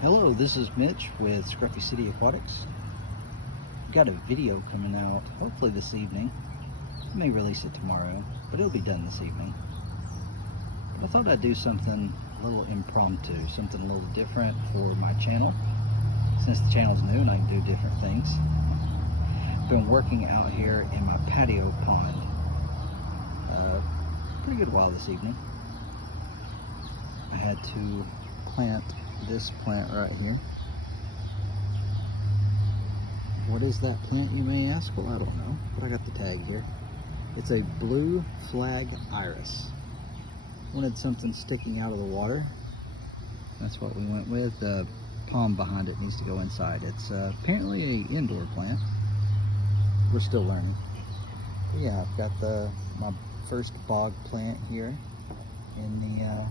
Hello, this is Mitch with Scruffy City Aquatics. We've got a video coming out hopefully this evening. I may release it tomorrow, but it'll be done this evening. But I thought I'd do something a little impromptu, something a little different for my channel. Since the channel's new and I can do different things. I've been working out here in my patio pond pretty good while this evening. I had to plant this plant right here. What is that plant, you may ask? Well, I don't know, but I got the tag here. It's a blue flag iris. Wanted something sticking out of the water. That's what we went with. The palm behind it needs to go inside. It's apparently an indoor plant. We're still learning. But yeah, I've got my first bog plant here in the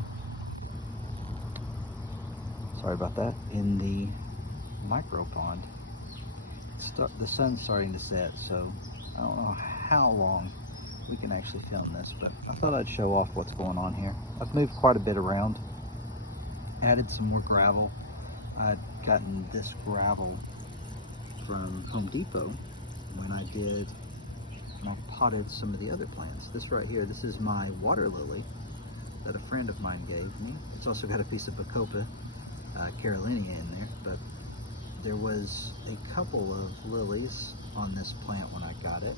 sorry about that, in the micro pond. The sun's starting to set, so I don't know how long we can actually film this, but I thought I'd show off what's going on here. I've moved quite a bit around, added some more gravel. I'd gotten this gravel from Home Depot when I potted some of the other plants. This right here, this is my water lily that a friend of mine gave me. It's also got a piece of Bacopa Carolinia in there, but there was a couple of lilies on this plant when I got it,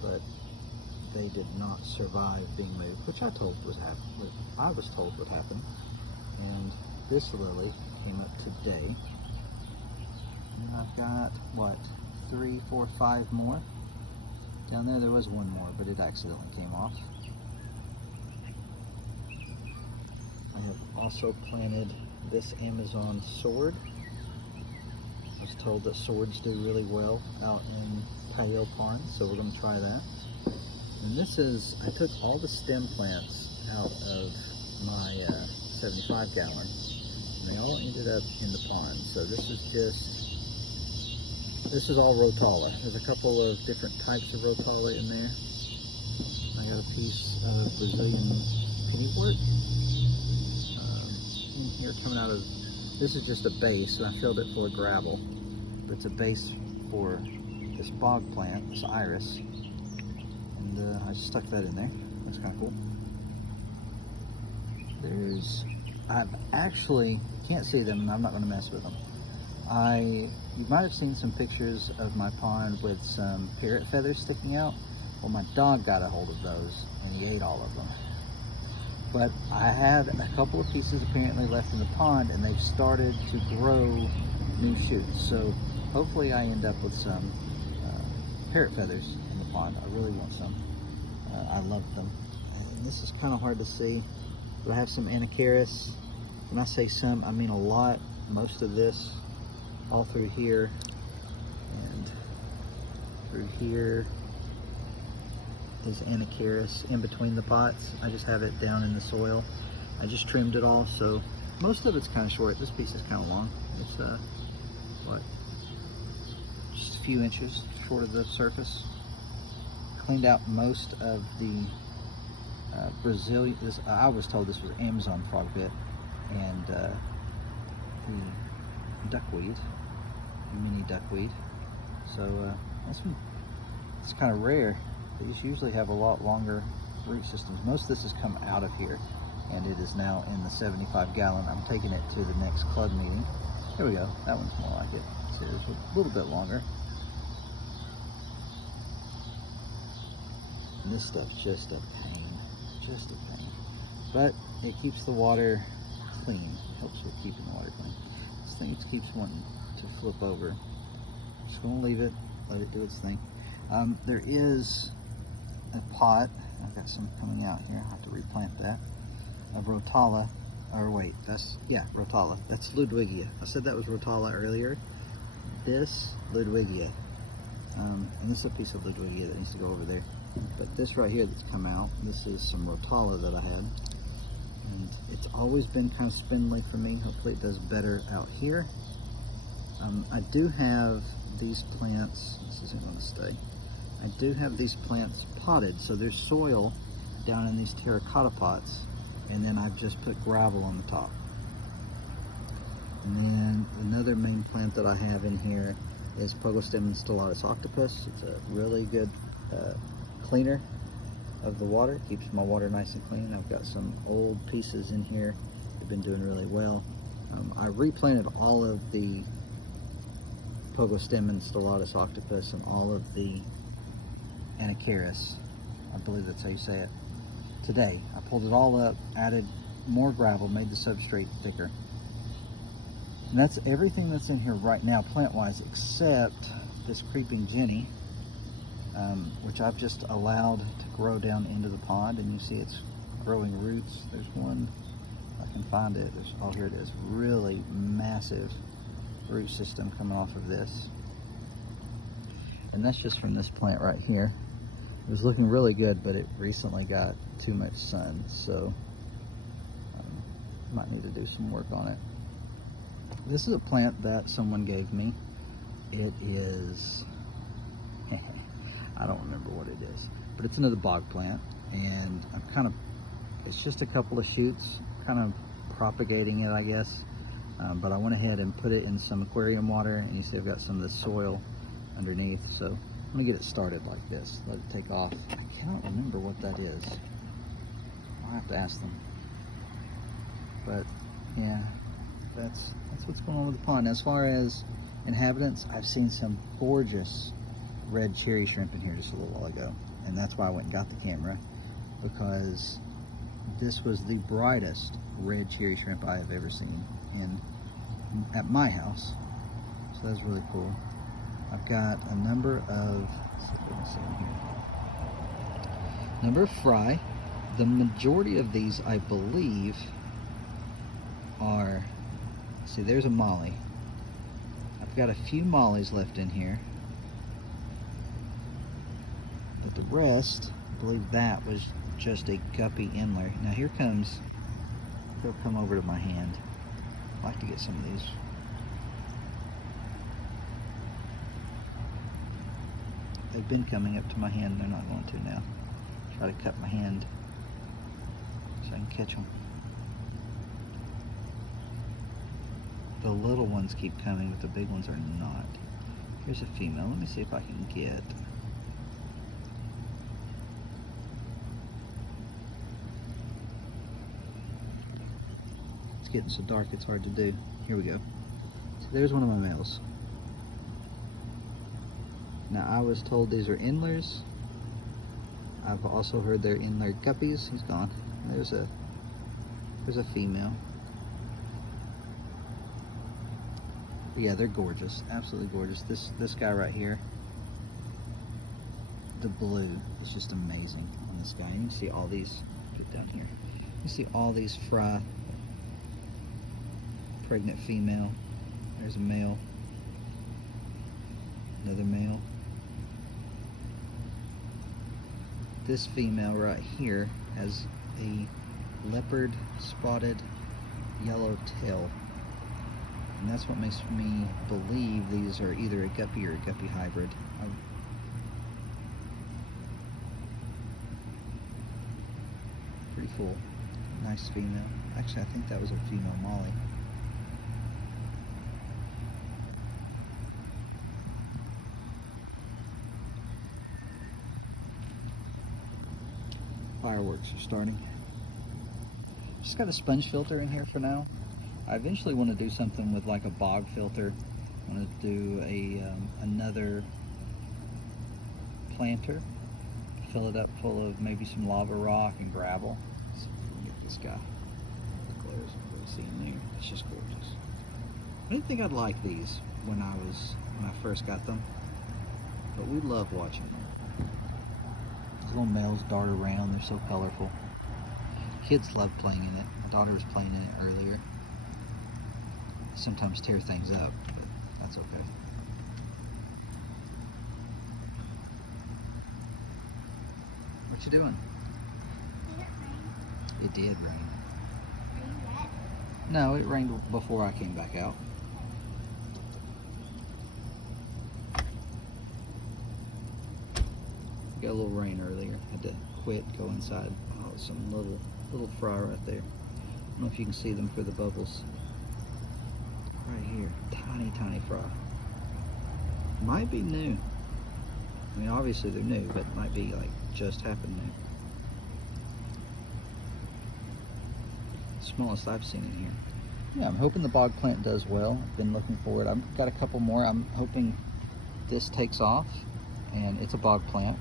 but they did not survive being moved, which I was told would happen. And this lily came up today, and I've got what, 3, 4, 5 more down there. There was one more, but it accidentally came off. I have also planted this Amazon sword. I was told that swords do really well out in Patio ponds, so we're going to try that. And this is, I took all the stem plants out of my 75 gallon, and they all ended up in the pond. So this is all Rotala. There's a couple of different types of Rotala in there. I got a piece of Brazilian pennywort in here coming out of, this is just a base, and I filled it full of gravel. But it's a base for this bog plant, this iris. And I just stuck that in there. That's kind of cool. I've actually, can't see them, and I'm not going to mess with them. You might have seen some pictures of my pond with some parrot feathers sticking out. Well, my dog got a hold of those, and he ate all of them. But I have a couple of pieces apparently left in the pond, and they've started to grow new shoots. So hopefully I end up with some parrot feathers in the pond. I really want some. I love them. And this is kind of hard to see, but I have some Anacharis. When I say some, I mean a lot. Most of this, all through here and through here, is Anacharis in between the pots. I just have it down in the soil. I just trimmed it all, so most of it's kind of short. This piece is kind of long. It's what, just a few inches short of the surface. Cleaned out most of the Brazilian. I was told this was Amazon frogbit and the duckweed, mini duckweed. So it's kind of rare. These usually have a lot longer root systems. Most of this has come out of here, and it is now in the 75 gallon. I'm taking it to the next club meeting. There we go. That one's more like it. So it's a little bit longer. And this stuff's just a pain. Just a pain. But it keeps the water clean. It helps with keeping the water clean. This thing just keeps wanting to flip over. Just gonna leave it, let it do its thing. There is a pot, I've got some coming out here, I have to replant that, of Rotala, or wait, Rotala, that's Ludwigia. I said that was Rotala earlier. This, Ludwigia, and this is a piece of Ludwigia that needs to go over there. But this right here that's come out, this is some Rotala that I had, and it's always been kind of spindly for me. Hopefully it does better out here. I do have these plants, this isn't going to stay. I do have these plants potted, so there's soil down in these terracotta pots, and then I've just put gravel on the top. And then another main plant that I have in here is Pogostem stellatus octopus. It's a really good cleaner of the water, keeps my water nice and clean. I've got some old pieces in here. They've been doing really well. I replanted all of the Pogostem stellatus octopus and all of the Anacharis, I believe that's how you say it, today. I pulled it all up, added more gravel, made the substrate thicker. And that's everything that's in here right now, plant-wise, except this creeping Jenny, which I've just allowed to grow down into the pond. And you see it's growing roots. There's one, if I can find it. Oh, here it is. Really massive root system coming off of this. And that's just from this plant right here. It was looking really good, but it recently got too much sun, so might need to do some work on it. This is a plant that someone gave me. It is, I don't remember what it is, but it's another bog plant, and it's just a couple of shoots, kind of propagating it, I guess. But I went ahead and put it in some aquarium water, and you see I've got some of the soil underneath, so I'm gonna get it started like this, let it take off. I cannot remember what that is. I'll have to ask them. But yeah, that's what's going on with the pond. As far as inhabitants, I've seen some gorgeous red cherry shrimp in here just a little while ago, and that's why I went and got the camera, because this was the brightest red cherry shrimp I have ever seen at my house. So that's really cool. I've got a number of, let's see if I can see them here. Number of fry. The majority of these, I believe, are, see, there's a molly. I've got a few mollies left in here, but the rest, I believe that was just a guppy inler. Now here comes, they'll come over to my hand. I'd like to get some of these. They've been coming up to my hand, they're not going to now. Try to cut my hand so I can catch them. The little ones keep coming, but the big ones are not. Here's a female. Let me see if I can get. It's getting so dark it's hard to do. Here we go. So there's one of my males. Now I was told these are inlers. I've also heard they're inler guppies. He's gone. There's a female. But yeah, they're gorgeous, absolutely gorgeous. This guy right here, the blue is just amazing on this guy. You can see all these, get down here. You see all these fry, pregnant female. There's a male, another male. This female right here has a leopard spotted yellow tail. And that's what makes me believe these are either a guppy or a guppy hybrid. Pretty full. Nice female. Actually, I think that was a female molly. Fireworks are starting. Just got a sponge filter in here for now. I eventually want to do something with like a bog filter. I want to do another planter, fill it up full of maybe some lava rock and gravel. Let's see if we can get this guy. The glares you really see in there. It's just gorgeous. I didn't think I'd like these when I first got them, but we love watching them. These little males dart around. They're so colorful. Kids love playing in it. My daughter was playing in it earlier. Sometimes tear things up, but that's okay. What you doing? Did it rain? It did rain. Are you wet? No, it rained before I came back out. Got a little rain earlier. Had to quit, go inside. Oh, some little fry right there. I don't know if you can see them for the bubbles. right here. Tiny, tiny fry. Might be new. I mean, obviously they're new, but it might be like just happened new. Smallest I've seen in here. Yeah, I'm hoping the bog plant does well. I've been looking forward. I've got a couple more. I'm hoping this takes off, and it's a bog plant.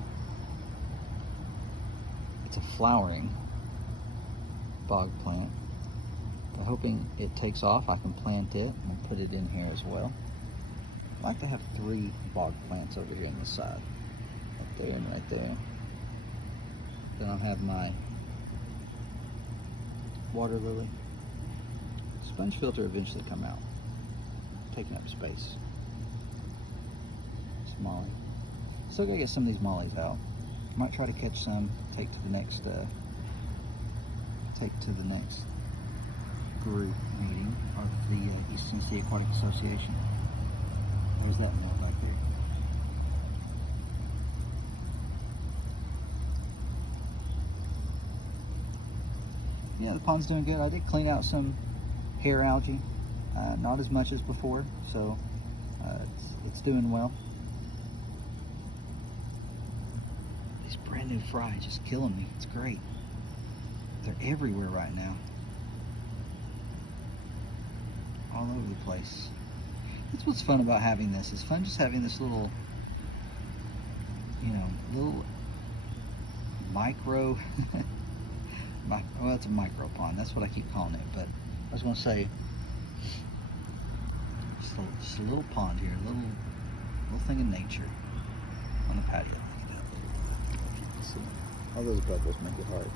It's a flowering bog plant. I'm hoping it takes off. I can plant it and put it in here as well. I'd like to have 3 bog plants over here on the side. Right there and right there. Then I'll have my water lily. Sponge filter eventually come out, taking up space. It's molly. Still gotta get some of these mollies out. Might try to catch some, take to the next group meeting of the East Tennessee Aquatic Association. There's that mill back there. Yeah, the pond's doing good. I did clean out some hair algae, not as much as before, so it's doing well. These brand new fry just killing me. It's great. They're everywhere right now, all over the place. That's what's fun about having this. It's fun just having this little, little micro. Well, it's a micro pond. That's what I keep calling it. But I was going to say, just a little pond here, a little thing in nature on the patio. Look at that. See, all those bubbles make it hard.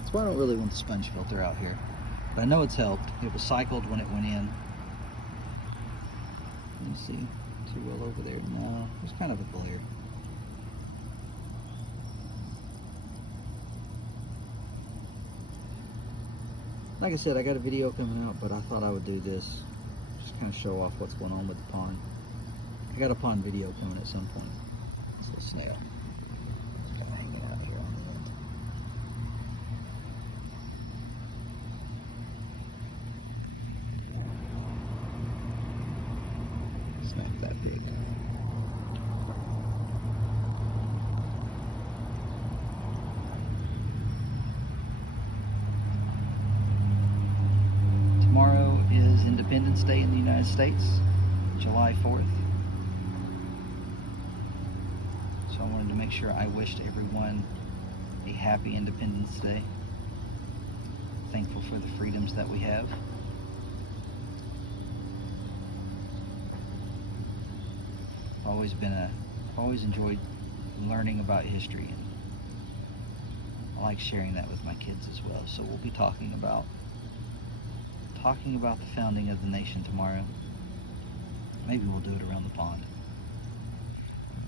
That's why I don't really want the sponge filter out here. But I know it's helped. It was cycled when it went in. Let me see too well over there. No, there's kind of a glare. Like I said, I got a video coming out, but I thought I would do this. Just kind of show off what's going on with the pond. I got a pond video coming at some point. It's a snail. It's kind of hanging out here on the end. It's not that big. Tomorrow is Independence Day in the United States, July 4th. So I wanted to make sure I wished everyone a happy Independence Day. Thankful for the freedoms that we have. I've always enjoyed learning about history. I like sharing that with my kids as well. So we'll be talking about the founding of the nation tomorrow. Maybe we'll do it around the pond.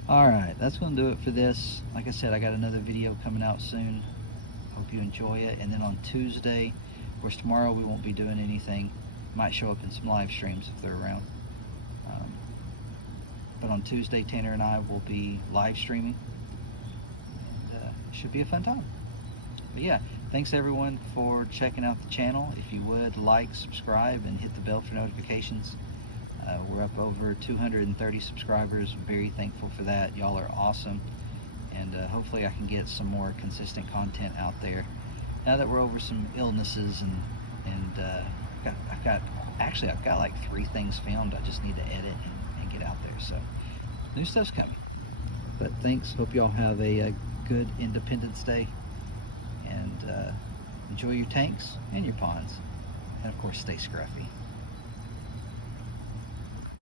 Alright, that's going to do it for this. Like I said, I got another video coming out soon. Hope you enjoy it. And then on Tuesday, of course tomorrow we won't be doing anything. Might show up in some live streams if they're around. But on Tuesday, Tanner and I will be live streaming. And, should be a fun time. But yeah, thanks everyone for checking out the channel. If you would, like, subscribe, and hit the bell for notifications. We're up over 230 subscribers. Very thankful for that. Y'all are awesome. And hopefully I can get some more consistent content out there. Now that we're over some illnesses and I've got like 3 things filmed. I just need to edit and get out there. So new stuff's coming. But thanks. Hope y'all have a good Independence Day. And enjoy your tanks and your ponds. And of course, stay scruffy.